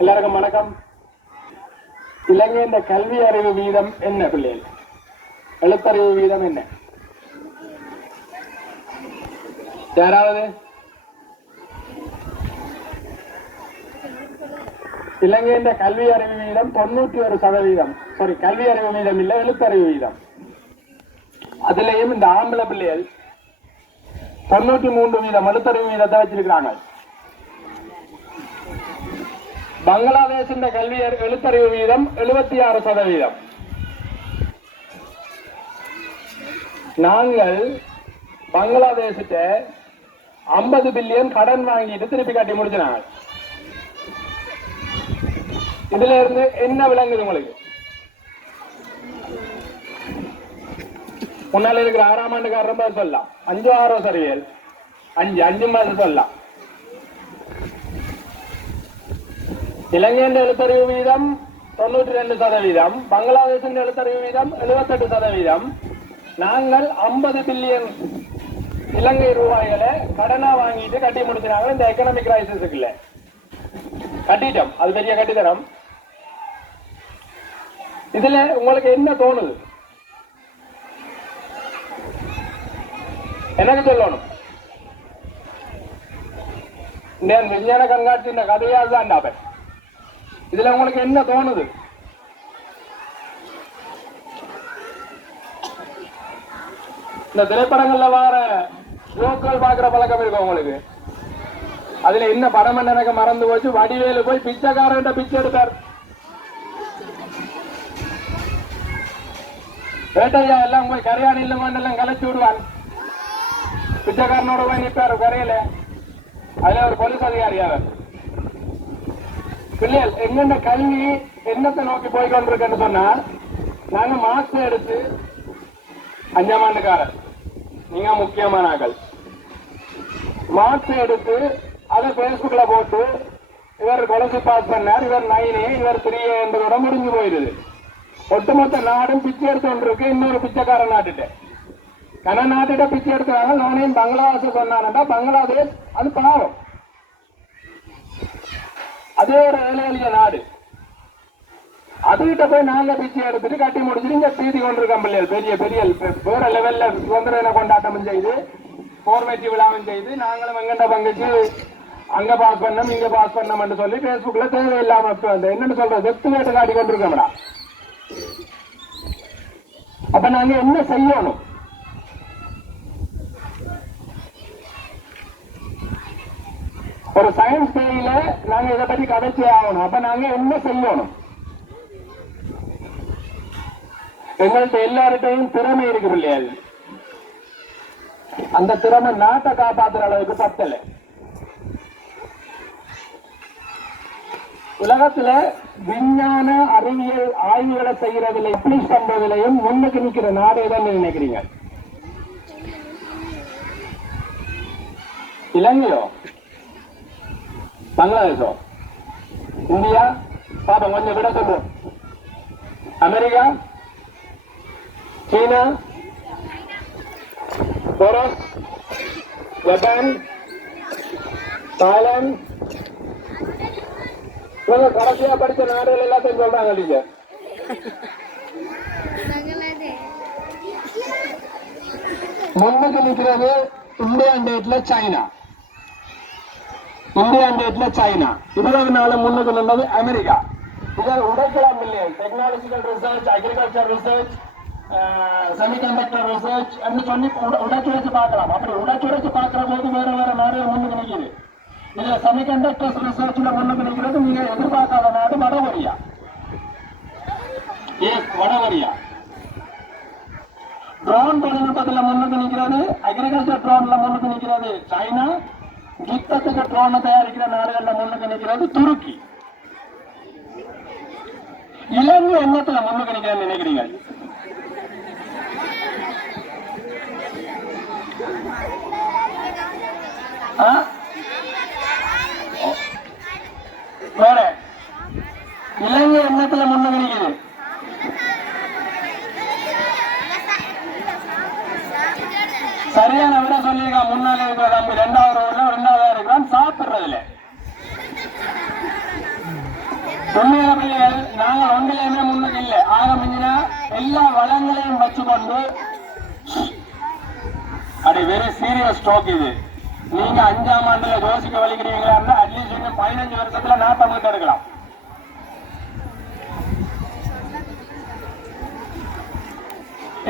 எல்லாருக்கும் வணக்கம். இலங்கையின் கல்வி அறிவு வீதம் என்ன பிள்ளைகள்? எழுத்தறிவு வீதம் என்ன? யாராவது? இலங்கையின் கல்வி அறிவு வீதம் 91%. சாரி, கல்வி அறிவு வீதம் இல்ல, எழுத்தறிவு வீதம். அதுலயும் இந்த ஆம்பளை பிள்ளைகள் 93% எழுத்தறிவு வீதத்தை வச்சிருக்கிறாங்க. பங்களாதேஷின் கல்வி எழுத்தறிவு வீதம் 76%. நாங்கள் பங்களாதேஷிட்ட 50 பில்லியன் கடன் வாங்கிட்டு திருப்பி கட்டி முடிச்சினாங்க. இதுல இருந்து என்ன விளங்குது உங்களுக்கு? முன்னால இருக்கிற 6ஆம் ஆண்டுக்காரர் சொல்லலாம், 5 6 சரிகள் 5 மாதம் சொல்லலாம். இலங்கையின் எழுத்தறிவு வீதம் 92%, பங்களாதேஷின் எழுத்தறிவு வீதம் 78%. நாங்கள் 50 பில்லியன் இலங்கை ரூபாய்களை கடனா வாங்கிட்டு கட்டி முடிச்சினாங்க. இந்த எக்கனாமிக் கிரைசிஸுக்கு இல்ல கட்டிட்டோம், அது பெரிய கட்டித்தரம். இதுல உங்களுக்கு என்ன தோணுது? எனக்கு சொல்லணும். விஞ்ஞான கண்காட்சி இந்த கதையால் தான். இதுல உங்களுக்கு என்ன தோணுது? இந்த திரைப்படங்கள்ல வர ஜோக்கள் பாக்குற பழக்கம் இருக்கு உங்களுக்கு. அதுல என்ன படம் எனக்கு மறந்து போச்சு. வடிவேலு போய் பிச்சைக்காரன் பிச்சை எடுத்தார். வேட்டையா எல்லாம் போய் கரையான் இல்லமெல்லாம் கலைச்சு விடுவான். பிச்சைக்காரனோட போய் நிற்பாரு கரையில. அதுல ஒரு போலீஸ் அதிகாரி அவர். பிள்ளைகள் எங்கெந்த கல்வி என்னத்தை நோக்கி போய்கொண்டிருக்குன்னு சொன்னா, நாங்க மார்க்ஸ் எடுத்து 5ஆம் ஆண்டுக்காரர், நீங்க முக்கியமான ஆக்கள், மார்க்ஸ் எடுத்து அதை பேஸ்புக்ல போட்டு இவர் கொலசி பாஸ் பண்ணார், இவர் 9, இவர் 3 என்பதோட முடிஞ்சு போயிருது. ஒட்டுமொத்த நாடும் பிச்சை எடுத்து கொண்டிருக்கு. இன்னொரு பிச்சைக்காரன் நாட்டுட்ட கன நாட்டுட்ட பிச்சை எடுக்கிறாங்க. நானேன் பங்களாதேஷ் சொன்னான்டா, பங்களாதேஷ் அது பாவம், அதே ஒரு ஏழை எளிய நாடு. அதுகிட்ட போய் நாங்க பிச்சை எடுத்துட்டு கட்டி முடிச்சுட்டு இங்க பீதி கொண்டிருக்கோம் பிள்ளைகள். பெரிய பெரிய வேற லெவல்ல சுதந்திர தின கொண்டாட்டம் செய்து, போர்வெற்றி விழாவும் செய்து, நாங்களும் எங்கண்ட பங்குச்சு அங்க பாஸ் பண்ணோம் இங்க பாஸ் பண்ணோம் சொல்லி பேஸ்புக்ல தேவையில்லாம என்னன்னு சொல்றது வெத்து வேட்டு காட்டி கொண்டிருக்கோம்டா. அப்ப நாங்க என்ன செய்யணும்? ஒரு சயின்ஸ் டேயில நாங்க இதை பற்றி கதைச்சே ஆகணும். அப்ப நாங்க என்ன செய்யணும்? எங்கள்கிட்ட எல்லார்ட்டையும் திறமை இருக்கு பிள்ளைகள். அந்த திறமை நாட்டை காப்பாற்றுற அளவுக்கு பத்தல. உலகத்துல விஞ்ஞான அறிவியல் ஆய்வுகளை செய்யறதுல பப்ளிஷ் பண்றதுலையும் முன்னுக்கு நிக்கிற நாடு எதுன்னு நினைக்கிறீங்க? இலங்கையோ, பங்களாதேஷோ, இந்தியா? பாப்போம், கொஞ்சம் விட சொல்லுவோம். அமெரிக்கா, சீனா, போரஸ், ஜப்பான், தாய்லாந்து, இவங்க கடைசியா படிச்ச நாடுகள் எல்லாத்தையும் சொல்றாங்க. நீங்க முன்னுக்கு நிற்கிறது இந்தியன் டேட்ல சைனா. இந்தியன் டேட்ல சைனா. இவ்வளவு நாள் முன்னுக்கு நின்றது அமெரிக்கா. இதை உடைக்கலாம் இல்லையா? Technological research, agriculture research, semiconductor research சொல்லி உடைச்சு வச்சு பார்க்கலாம். அப்படி உடைச்சு வச்சு பார்க்கிற போது வேற வேற நாடுகள் முன்னுக்கு நிற்குது. இதுல செமிகண்டக்டர்ஸ் ரிசர்ச்ல முன்னுக்கு நிற்கிறது நீங்க எதிர்பார்க்காத நாடு வடகொரியா. வடகொரியா. ட்ரோன் தொழில்நுட்பத்தில் முன்னுக்கு நிற்கிறது, அக்ரிகல்ச்சர் ட்ரோன்ல முன்னுக்கு நிற்கிறது சைனா. யுத்தத்துக்கு ட்ரோனை தயாரிக்கிற நாடுகள்ல முன்னுக்கு நிற்கிறது துருக்கி. இலங்கை எண்ணத்துல முன்னுக்கு நிற்கிறேன்னு நினைக்கிறீங்க? வேற இலங்கை எண்ணத்துல முன்னுக்கு நிற்குது. சரியான விட சொல்லியிருக்கான். முன்னாலே இருக்கிற தம்பி 2வது ரோட்ல 2வதா இருக்கிறான் சாப்பிடுறதுல. உண்மையான பிள்ளைகள் நாங்கள் ஒன்றிலையுமே முன்னுக்கு இல்லை. ஆரம்பிச்சுனா எல்லா வளங்களையும் வச்சுக்கொண்டு அது வெரி சீரியஸ் ஸ்ட்ரோக். இது நீங்க 5ஆம் ஆண்டுல யோசிக்க வலிக்கிறீங்களா இருந்தா அட்லீஸ்ட் இன்னும் 15 வருஷத்துல நாட்டை மீட்டு எடுக்கலாம்.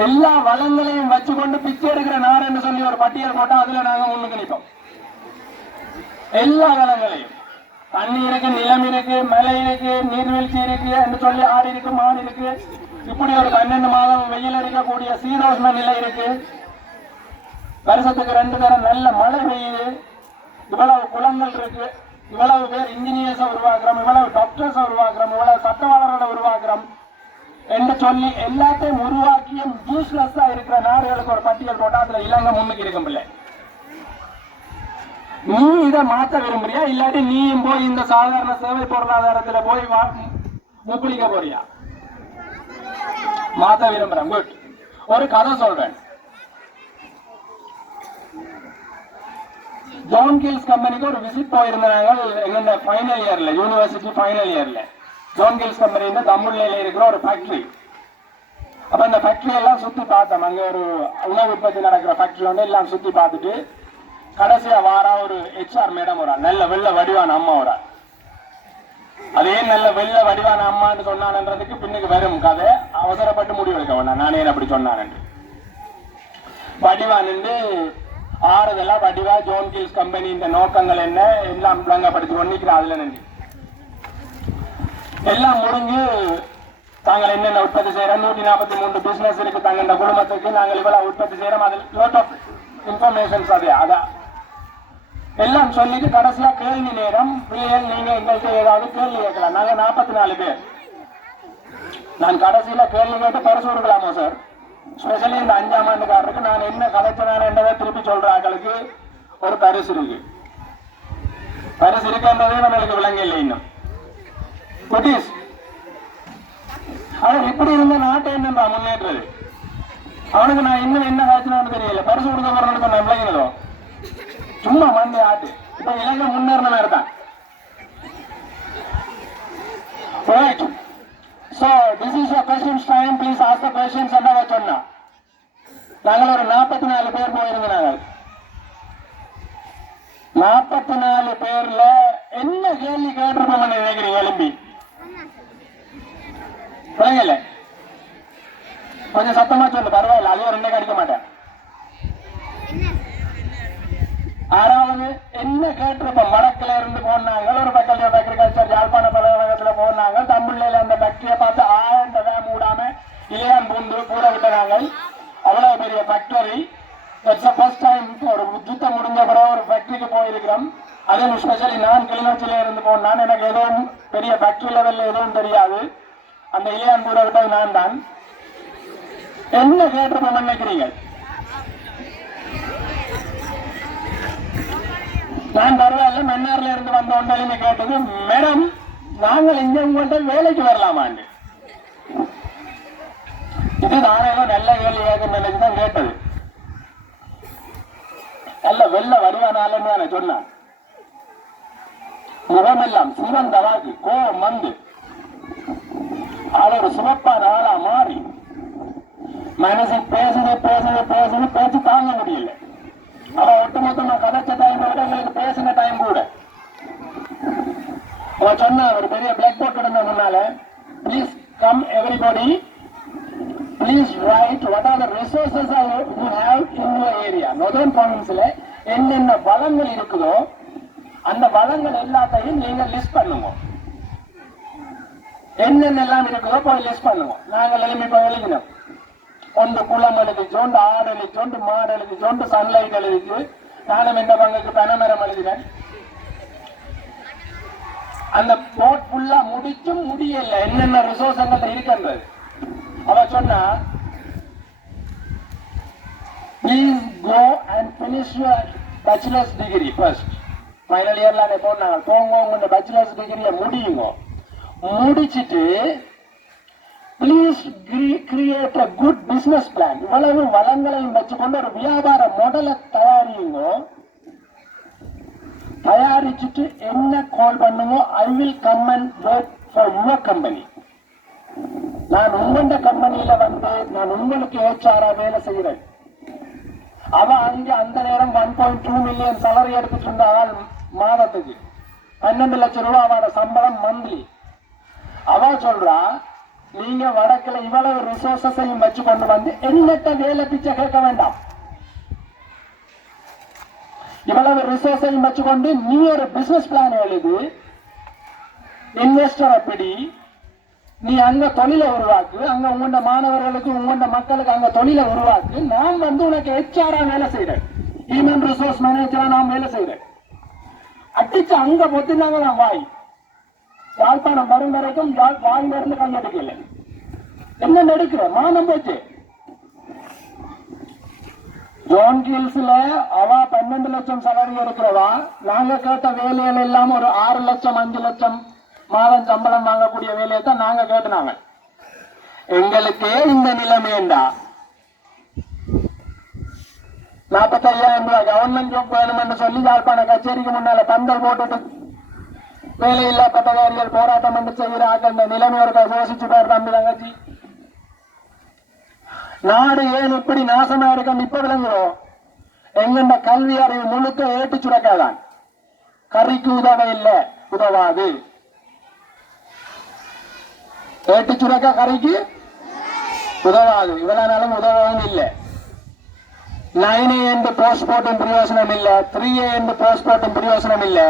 எல்லா வளங்களையும் வச்சுக்கொண்டு பிச்சை எடுக்கிற நாடு என்று சொல்லி ஒரு பட்டியல் போட்டா அதுல நாங்க முன்னுக்கு நிற்போம். எல்லா வளங்களையும், தண்ணி இருக்கு, நிலம் இருக்கு, மலை இருக்கு, நீர்வீழ்ச்சி இருக்கு என்று சொல்லி ஆடு இருக்கு, மாடு இருக்கு, இப்படி ஒரு 12 மாதம் வெயில் இருக்கக்கூடிய சீதோஷ்ண நிலை இருக்கு, வருஷத்துக்கு 2 தரம் நல்ல மழை பெய்யுது, இவ்வளவு குளங்கள் இருக்கு, இவ்வளவு பேர் இன்ஜினியர்ஸ் உருவாக்குறோம், இவ்வளவு டாக்டர்ஸ் உருவாக்குறோம், இவ்வளவு சட்டவாளர்களை உருவாக்குறோம் என்று சொல்லி எல்லாத்தையும் உருவாக்கிய யூஸ்லெஸ்ஸா இருக்கிற நாடுகளுக்கு ஒரு பட்டியல் போட்டா அதுல இலங்கை முன்னுக்கு இருக்கும். பிள்ளை, நீ இதை மாற்ற விரும்புறியா, இல்லாட்டி நீயும் போய் இந்த சாதாரண சேவை பொருளாதாரத்துல போய் முக்குளிக்க போறியா? மாற்ற விரும்புறேன். குட். ஒரு கதை சொல்றேன். ஜான் கில்ஸ் கம்பெனிக்கு ஒரு விசிட் போயிருந்தாங்க எங்க ஃபைனல் இயர்ல, யூனிவர்சிட்டி ஃபைனல் இயர்ல. ஜான் கில்ஸ் கம்பெனி தமிழ்ல இருக்கிற ஒரு ஃபேக்டரி. அப்ப அந்த ஃபேக்டரி எல்லாம் சுத்தி பார்த்தோம். அங்க ஒரு உணவு உற்பத்தி நடக்கிற ஃபேக்டரி வந்து எல்லாம் சுத்தி பார்த்துட்டு கடைசியா வாரா ஒரு HR மேடம் வரா, நல்ல வெள்ள வடிவான அம்மா வரா. அதே நல்ல வெள்ள வடிவான அம்மான்னு சொன்னான்றதுக்கு பின்னுக்கு வரும் கதை. அவசரப்பட்டு முடிவு எடுக்க வேண்டாம், நானே அப்படி சொன்னான். வடிவான்னு ஆறுதலா வடிவா ஜான் கில்ஸ் கம்பெனி இந்த நோக்கங்கள் என்ன எல்லாம் விளங்கப்படுத்தி கொண்டிருக்கிற அதுல நின்று எல்லாம் முடிஞ்சு தாங்கள் என்னென்ன உற்பத்தி செய்யறோம், 143 பிசினஸ் இருக்கு தங்க குடும்பத்துக்கு, நாங்கள் இவ்வளவு உற்பத்தி செய்யறோம், அதில் லாட் ஆஃப் இன்ஃபர்மேஷன்ஸ் அதான் எல்லாம் சொல்லிட்டு கடைசியா கேள்வி நேரம். பிள்ளைகள் நீங்க எங்கள்கிட்ட ஏதாவது கேள்வி கேட்கலாம். நாங்க 44 பேர். நான் கடைசியில கேள்வி கேட்டு பரிசு கொடுக்கலாமா சார்? ஸ்பெஷலி இந்த 5ஆம் ஆண்டுக்காரருக்கு நான் என்ன கலைச்சனான என்றதை திருப்பி சொல்ற ஆக்களுக்கு ஒரு பரிசு இருக்கு. பரிசு இருக்குன்றதே நம்மளுக்கு விளங்க இல்லை இன்னும். குட்டீஸ், அவன் இப்படி இருந்த நாட்டை என்னப்பா முன்னேற்றது? அவனுக்கு நான் இன்னும் என்ன காய்ச்சினான்னு தெரியல. பரிசு கொடுக்க போறேன்னு சொன்ன விளங்கினதோ சும்மா மண்டி ஆட்டு. இப்ப இலங்கை முன்னேறின மாதிரி தான். Right. So this is your questions time. Please ask the questions. என்ன சொன்னா நாங்கள் ஒரு 44 பேர் போயிருந்தாங்க. 44 பேர்ல என்ன கேள்வி கேட்டிருப்போம் நினைக்கிறீங்க? எழுப்பி விளங்கல, கொஞ்சம் சத்தமா சொல்லு, பரவாயில்ல, அதையும் 2 அடிக்க மாட்டேன். 6வது என்ன கேட்டிருப்போம்? வடக்குல இருந்து போனாங்க, ஒரு ஃபேக்கல்டி ஆஃப் அக்ரிகல்ச்சர் யாழ்ப்பாண பல்கலைக்கழகத்துல போனாங்க. தமிழ்ல அந்த ஃபேக்டரியை பார்த்து ஆண்டதா மூடாம இளையான் பூந்து கூட விட்டாங்க. அவ்வளவு பெரிய ஃபேக்டரி. ஃபர்ஸ்ட் டைம் ஒரு யுத்தம் முடிஞ்ச பிறகு ஒரு ஃபேக்டரிக்கு போயிருக்கிறோம். அதுவும் ஸ்பெஷலி நான் கிளிநொச்சியில இருந்து போனான். எனக்கு எதுவும் பெரிய ஃபேக்டரி லெவல்ல எதுவும் தெரியாது. அந்த இளையான் கூட விட்டது நான் தான். என்ன கேட்டிருப்போம் நினைக்கிறீங்க? நான் பரவாயில்ல, மன்னார்ல இருந்து வந்த ஒன்றாலுமே கேட்டது, மேடம் நாங்கள் இங்க உங்கள்கிட்ட வேலைக்கு வரலாமாண்டு. இது நானே நல்ல வேலையாக நினைச்சுதான் கேட்டது. நல்ல வெள்ள வடிவானாலும் நான் சொன்னேன். முகமெல்லாம் சிவந்த வாக்கு, கோபம் வந்து ஆள் ஒரு சிவப்பான ஆளா மாறி மனசு பேசுது பேச்சு தாங்க முடியல. அவன் ஒட்டுமொத்தமா கதைச்ச டைம் விட எங்களுக்கு பேசின டைம் கூட. அவன் சொன்ன ஒரு பெரிய பிளாக் போர்ட் இருந்த முன்னால, please come everybody, please write what are the resources you have in your area. Northern ப்ராவின்ஸ்ல என்னென்ன வளங்கள் இருக்குதோ அந்த வளங்கள் எல்லாத்தையும் நீங்க லிஸ்ட் பண்ணுங்க. என்னென்னலாம் இருக்குதோ போய் லிஸ்ட் பண்ணுங்க. நாங்கள் எழுப்பி போய் எழுதினோம். ஒன்று குளம் எழுதிச்சு, ஒன்று ஆடு எழுதிச்சு, ஒன்று மாடு எழுதிச்சு, ஒன்று சன்லைட் எழுதிச்சு. நானும் இந்த பங்குக்கு பனைமரம் எழுதினேன். அந்த போர்ட் ஃபுல்லா முடிச்சும் முடியல என்னென்ன ரிசோர்ஸ் இருக்கின்றது. அவ சொன்னா, please go and finish your bachelor's degree first. Final இயர்ல போனாங்க, போங்க உங்க பேச்சுலர்ஸ் டிகிரியை முடியுங்க. முடிச்சுட்டு please create a good business plan. இவ்வளவு வளங்களையும் வச்சுக்கொண்டு ஒரு வியாபார மாடலை தயாரிங்க. தயாரிச்சுட்டு என்ன கால் பண்ணுங்க, I will come and work for your company. நான் உங்களோட கம்பெனியில நான் உங்களுக்கு HR வேலை செய்யறேன். அவ அங்க அந்த நேரம் 1.2 மில்லியன் salary எடுத்துட்டு இருந்தால் மாதத்துக்கு 12 லட்சம் ரூபாய் அவட சம்பளம் மந்த்லி. அவ சொல்றா, நீங்க வடக்குல இவ்வளவு ரிசோர்ஸையும் வச்சு கொண்டு வந்து என்னட்ட வேலை பிச்சை கேட்க வேண்டாம். இவ்வளவு ரிசோர்ஸையும் வச்சுக்கொண்டு நீ ஒரு பிசினஸ் பிளான் எழுது, இன்வெஸ்டர் அப்படி நீ அங்க தொழிலை உருவாக்கு, அங்க உங்களோட மாணவர்களுக்கு உங்களோட மக்களுக்கு அங்க தொழிலை உருவாக்கு. நான் உனக்கு HR வேலை செய்யறேன், ஹியூமன் ரிசோர்ஸ் மேனேஜரா நான் வேலை செய்யறேன். அடிச்சு அங்க பொத்தினாங்க நான் வாய் யாழ்ப்பாணம் வரும் வரைக்கும் வாயில இருந்து கண்ணடிக்கல. என்ன நடிக்கிற மானம் போச்சு. ஜோன் ஹில்ஸ்ல அவ 12 லட்சம் salary இருக்கிறவா, நாங்க கேட்ட வேலையில எல்லாம் ஒரு 6 லட்சம் 5 லட்சம் மாதம் சம்பளம் வாங்கக்கூடிய வேலையை தான் நாங்க கேட்டுனாங்க. எங்களுக்கு இந்த நிலைமைண்டா 45,000 ரூபாய் கவர்மெண்ட் ஜாப் வேணும் என்று சொல்லி யாழ்ப்பாண கச்சேரிக்கு முன்னால பந்தல் போட்டுட்டு வேலையில்லா பட்டதாரிகள் போராட்டம் என்று செய்கிறாங்க. இந்த நிலைமை ஒரு யோசிச்சு பாரு தம்பி தங்கச்சி. நாடு ஏன் இப்படி நாசமா இருக்குன்னு இப்ப விளங்குறோம். எங்கண்ட கல்வி அறிவு முழுக்க ஏட்டு சுரக்காதான். கறிக்கு உதவ இல்ல, உதவாது. ஏட்டு சுரக்கா கறிக்கு உதவாது, இவ்வளவு நாளும் உதவும் இல்லை. 9A என்று போஸ்ட் போட்டும் பிரயோசனம் இல்ல, 3A என்று போஸ்ட் போட்டும் பிரயோசனம் இல்ல,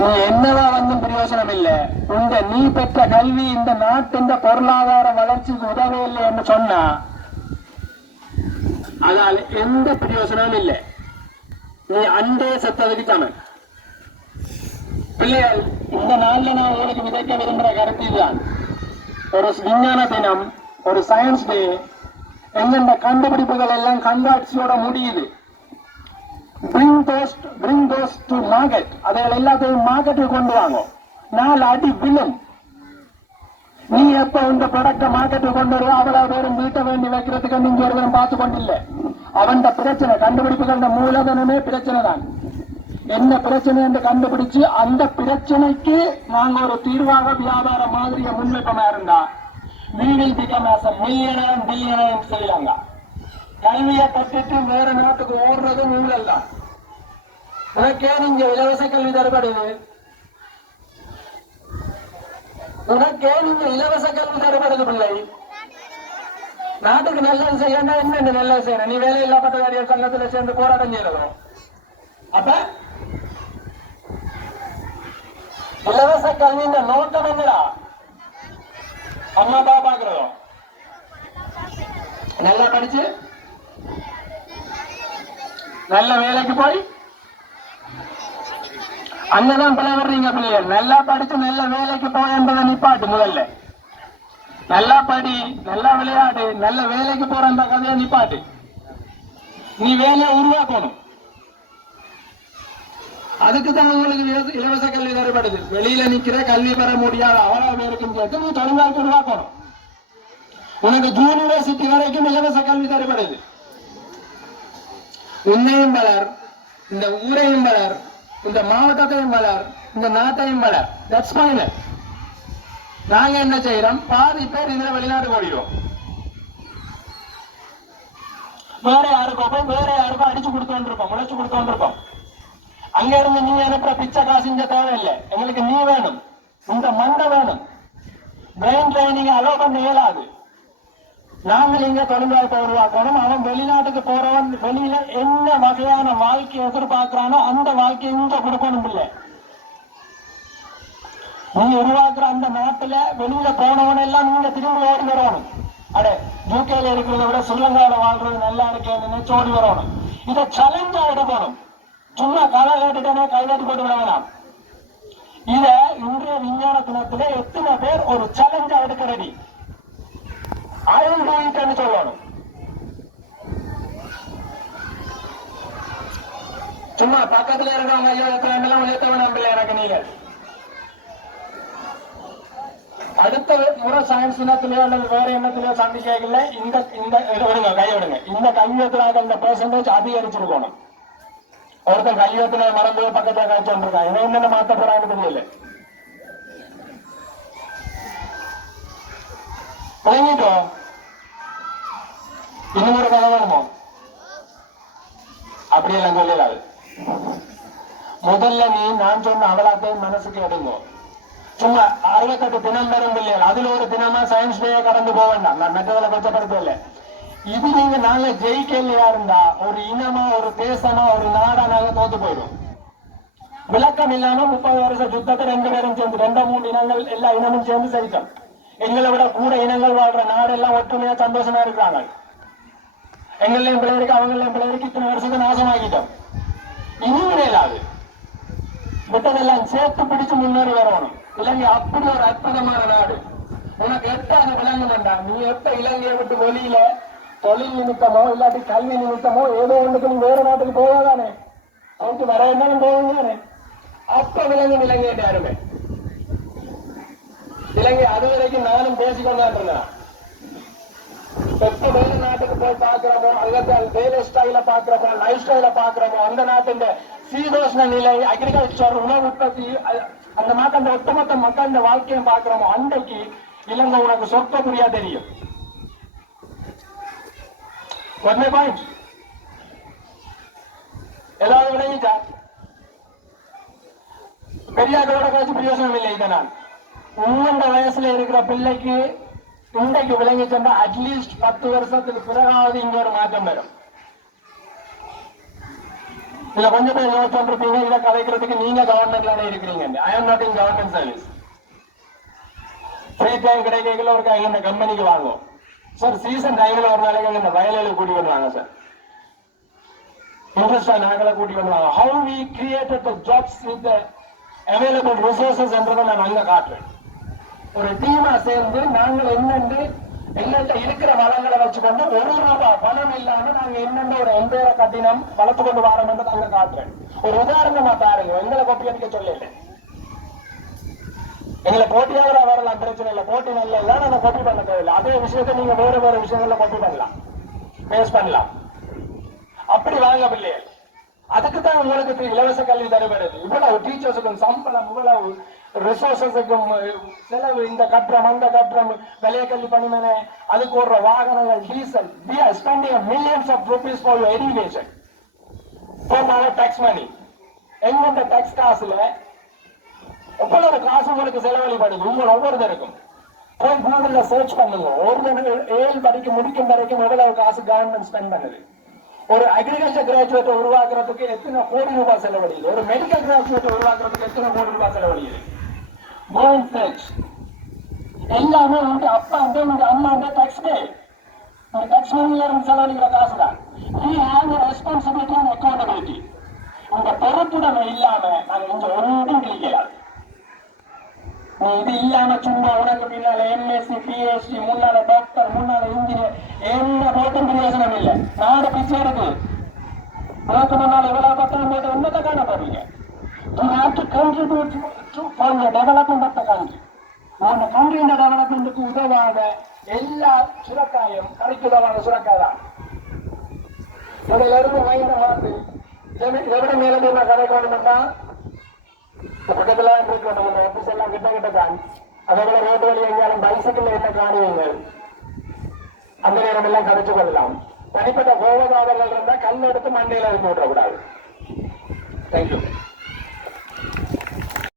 நீ என்னவா வந்தும் பிரயோசனம் இல்ல. நீ பெற்ற கல்வி இந்த நாட்டின் பொருளாதார வளர்ச்சிக்கு உதவே இல்லை என்று சொன்னா அதால் எந்த பிரயோசனமும் இல்லை. நீ அண்டே செத்ததுக்கு சமன். பிள்ளைகள், இந்த நாள்ல நான் உங்களுக்கு விதைக்க விரும்புற கருத்து தான், ஒரு விஞ்ஞான தினம், ஒரு சயின்ஸ் டே. எங்கெந்த கண்டுபிடிப்புகள் எல்லாம் கண்காட்சியோட முடியுது. bring those to market. அதை எல்லாத்தையும் மார்க்கெட்டுக்கு கொண்டு வாங்க. 4 அடி விழும். நீ எப்ப இந்த ப்ராடக்ட மார்க்கெட்டுக்கு கொண்டு வருவோ அவ்வளவு பேரும் வீட்டை வேண்டி வைக்கிறதுக்கு நீங்க ஒருவரும் பார்த்து கொண்டில்ல. அவன் பிரச்சனை கண்டுபிடிப்புகள் மூலதனமே பிரச்சனை தான். என்ன பிரச்சனை என்று கண்டுபிடிச்சு அந்த பிரச்சனைக்கு நாங்க ஒரு தீர்வாக வியாபார மாதிரிய முன்வைப்பமா இருந்தா we will become as a millionaire and billionaire in Sri Lanka. கல்வியை கட்டிட்டு வேற நாட்டுக்கு ஓடுறது ஊழல் தான். உனக்கே நீங்க இலவச கல்வி தரப்படுது, உனக்கே நீங்க இலவச கல்வி தரப்படுது. பிள்ளை நாட்டுக்கு நல்லது செய்யணும். என்ன நல்லது செய்யணும்? நீ வேலையில்லா பட்டதாரிகள் சங்கத்துல சேர்ந்து போராட்டம் செய்யறதும். அப்ப இலவச கல்வியின் நோக்கம் என்னடா? அம்மா அப்பா பாக்குறதும் நல்லா படிச்சு நல்ல வேலைக்கு போய் அங்கதான் பிள்ளை வர்றீங்க. பிள்ளைகள் நல்லா படிச்சு நல்ல வேலைக்கு போய் என்பதை நிப்பாட்டு. முதல்ல நல்லா படி, நல்லா விளையாடு, நல்ல வேலைக்கு போற அந்த கதையை நிப்பாட்டு. நீ வேலையை உருவாக்கணும். அதுக்குதான் உங்களுக்கு இலவச கல்வி தரப்படுது. வெளியில நிக்கிற கல்வி பெற முடியாத அவ்வளவு பேருக்கும் சேர்த்து நீ தொழிலாளி உருவாக்கணும். உனக்கு யூனிவர்சிட்டி வரைக்கும் இலவச கல்வி தரப்படுது. உன்னையும் வளர், இந்த ஊரையும் வளர், இந்த மாவட்டத்தையும் வளர், இந்த நாட்டையும் வளர். That's final. நாங்க என்ன செய்யறோம்? பாதி பேர் இதுல வெளிநாடு ஓடிடுவோம். வேற யாருக்கும் அடிச்சு கொடுத்தோன்றிருப்போம், முளைச்சு கொடுத்தோன்றிருப்போம். அங்க இருந்து நீ அனுப்புற பிச்சை காசு இங்க தேவையில்லை. எங்களுக்கு நீ வேணும், இந்த மண்டை வேணும். பிரெயின் ட்ரைனிங் அலோ பண்ண இயலாது. நாங்கள் இங்க தொழில்வாய்ப்பை உருவாக்கணும். அவன் வெளிநாட்டுக்கு போறவன் வெளியில என்ன வகையான வாழ்க்கை எதிர்பார்க்கிறானோ அந்த வாழ்க்கையை இங்க கொடுக்கணும். இல்லை, நீ உருவாக்குற அந்த நாட்டுல வெளியில போனவன் எல்லாம் நீங்க திரும்பி ஓடி வரணும். அடே, யூகேல இருக்கிறத விட ஸ்ரீலங்காவில வாழ்றது நல்லா இருக்கேன்னு நினைச்சு ஓடி வரணும். இதை சேலஞ்சா எடுக்கணும். சும்மா கதை கேட்டுட்டே கைதாட்டி போட்டு விட வேணாம். இத இன்றைய விஞ்ஞான தினத்திலே எத்தனை பேர் ஒரு சேலஞ்சா எடுக்க ready? I will do it என்று சொல்லணும். சும்மா பக்கத்துல இருக்கிறவங்க ஐயோ எத்தனை உயர்த்த வேணாம் பிள்ளை எனக்கு. நீங்க அடுத்த முறை சயின்ஸ் இனத்திலேயோ அல்லது வேற எண்ணத்திலேயோ சந்திக்கல. இந்த விடுங்க, கையை விடுங்க. இந்த கையெழுத்துல இந்த பெர்சன்டேஜ் அதிகரிச்சிருக்கணும். ஒருத்தன் கையத்துல மறந்து பக்கத்துல காய்ச்சி வந்திருக்கான். இவன் என்னென்ன மாத்த போறான்னு தெரியல. வாங்கிட்டோம். இன்னும் ஒரு கதை வேணுமோ? அப்படியெல்லாம் சொல்லலாது. முதல்ல நீ நான் சொன்ன அவலாத்தையும் மனசுக்கு எடுங்க. சும்மா 68 தினம் பெறும் பிள்ளைகள் அதுல ஒரு தினமா சயின்ஸ் டே கடந்து போக வேண்டாம். நான் மெட்டதில் கொச்சப்படுத்தல. இது நீங்க நாங்க ஜெயிக்கலையா இருந்தா ஒரு இனமா ஒரு தேசமா ஒரு நாடா நாங்க தோத்து போயிடும். விளக்கம் இல்லாம 30 வருஷ யுத்தத்தை 2 பேரும் சேர்ந்து 2-3 இனங்கள் எல்லா இனமும் சேர்ந்து சரித்தோம். எங்களை விட கூட இனங்கள் வாழ்ற நாடு எல்லாம் ஒற்றுமையா சந்தோஷமா இருக்கிறாங்க. எங்களையும் பிள்ளைகளுக்கு அவங்களையும் பிள்ளைகளுக்கு இத்தனை வருஷத்தை நாசமாக்கிட்டோம். இன்னும் இல்லாது விட்டதெல்லாம் சேர்த்து பிடிச்சு முன்னேறி வரணும். இலங்கை அப்படி ஒரு அற்புதமான நாடு. உனக்கு எப்ப அது விளங்க வேண்டாம். நீ எப்ப இலங்கையை விட்டு வெளியில தொழில் நிமித்தமோ இல்லாட்டி கல்வி நிமித்தமோ ஏதோ ஒண்ணுக்கு நீ வேற நாட்டுக்கு போவாதானே, அவனுக்கு வர என்ன போவாதானே, அப்ப விலங்கும் இலங்கை யாருமே. இலங்கை அது வரைக்கும் நானும் பேசிக்கொண்டான் இருந்தேன். எப்ப வேற நாட்டுக்கு போய் பாக்குறோமோ அல்லது வேலை ஸ்டைல பாக்குறோமோ லைஃப் ஸ்டைல பாக்குறோமோ அந்த நாட்டின் சீதோஷ்ண நிலை அக்ரிகல்ச்சர் உணவு உற்பத்தி அந்த நாட்டின் ஒட்டுமொத்த மக்களின் வாழ்க்கையை பாக்குறோமோ அன்றைக்கு இலங்கை உனக்கு சொற்ப புரியா தெரியும். பாயிண்ட் ஏதாவது விளங்கிச்சா? பெரியாரோட காசு பிரயோசனம் இல்லை. இதை நான் உங்களோட வயசுல இருக்கிற பிள்ளைக்கு இன்றைக்கு விளங்கி சென்றா அட்லீஸ்ட் 10 வருஷத்துக்கு பிறகாவது இங்க ஒரு மாற்றம் வரும். இதுல கொஞ்சம் பேர் யோசிச்சுருப்பீங்க, இதை கதைக்கிறதுக்கு நீங்க கவர்மெண்ட்ல இருக்கிறீங்க. I am not in government service. Free time கிடைக்கல ஒரு இந்த கம்பெனிக்கு வாங்குவோம் சார். சீசன் டைம்ல ஒரு நாளைக்கு இந்த வயலில் கூட்டி வருவாங்க சார். இன்ட்ரெஸ்டா நாங்கள கூட்டி வருவாங்க. How we created the jobs with available resources என்றதை நான் அங்க காட்டுறேன். ஒரு டீமா சேர்ந்து நாங்கள் என்னென்று எங்கள்கிட்ட இருக்கிற வளங்களை வச்சுக்கொண்டு ₹1 பணம் இல்லாம நாங்க என்னென்ன ஒரு எம்பேரை கட்டினம் வளர்த்து கொண்டு வரோம் என்று நாங்க காட்டுறேன். ஒரு உதாரணமா பாருங்க. எங்களை கொப்பி அடிக்க சொல்லல. எங்களை போட்டியாக வரலாம், பிரச்சனை இல்லை. போட்டி நல்ல இல்லை, நாங்க கொப்பி பண்ண தேவையில்லை. அதே விஷயத்தை நீங்க வேற வேற விஷயங்கள்ல கொப்பி பண்ணலாம், பேஸ் பண்ணலாம். அப்படி வாங்க பிள்ளைகள். அதுக்குதான் உங்களுக்கு இலவச கல்வி தரப்படுது. இவ்வளவு டீச்சர்ஸுக்கும் சம்பளம், இவ்வளவு ரிசோர்சஸுக்கும் செலவு, இந்த கட்டணம் அந்த கட்டணம், விலைய கல்வி பணிமனை, அதுக்கு ஒரு வாகனங்கள், diesel. We are spending millions of rupees for your education from our tax money. எங்க டாக்ஸ் காசுல எவ்வளவு காசு உங்களுக்கு செலவழிப்படுது உங்கள் ஒவ்வொருத்தருக்கும். போய் கூகுள்ல சர்ச் பண்ணுங்க. ஒரு 7 படிக்க முடிக்கும் வரைக்கும் எவ்வளவு காசு கவர்மெண்ட் ஸ்பெண்ட் பண்ணுது. ஒரு அக்ரிகல்ச்சர் கிராஜுவேட்டை உருவாக்குறதுக்கு எத்தனை கோடி ரூபாய் செலவழியுது. ஒரு மெடிக்கல் கிராஜுவேட்டை உருவாக்குறதுக்கு எத்தனை கோடி ரூபாய் செலவழியுது. எல்லாமே உங்க அப்பா உங்க அம்மா டாக்ஸ் பே டாக்ஸ் மணில இருந்து செலவழிக்கிற காசு தான். We have a responsibility and accountability. உங்க பொறுப்புடைமை இல்லாம நாங்க இங்க ஒன்றும் கிளிக்கலாம். நீ இது இல்லாம சும்மா உனக்கு பின்னால எம்எஸ்சி பிஹெச்டி முன்னால டாக்டர் முன்னால இன்ஜினியர் என்ன போட்டும் பிரயோஜனம் இல்லை. நாடு பிச்சை இருக்கு. உனக்கு முன்னால எவ்வளவு பட்டம் போட்டு என்னத்தை காண போறீங்க? You have to contribute for the development of the country. அந்த கண்ட்ரியின் டெவலப்மெண்ட்டுக்கு உதவாத எல்லா சுரக்காயும் கரைக்கு உதவாத சுரக்காய் தான். இதுல இருந்து வாங்கின மாத்து எவ்வளவு மேலதிகமா கதை கொண்டுட்டா பக்கத்துல இருக்கு. நம்ம ஆபீஸ் எல்லாம் கிட்ட கிட்ட தான். அதே போல ரோட்டு வழி எங்காலும் பைசைக்கிள் என்ன காணுவீங்க, அந்த நேரம் எல்லாம் கதைச்சு கொள்ளலாம். தனிப்பட்ட கோபதாபங்கள் இருந்தா கல் எடுத்து மண்டையில இருந்து விடக்கூடாது. தேங்க்யூ.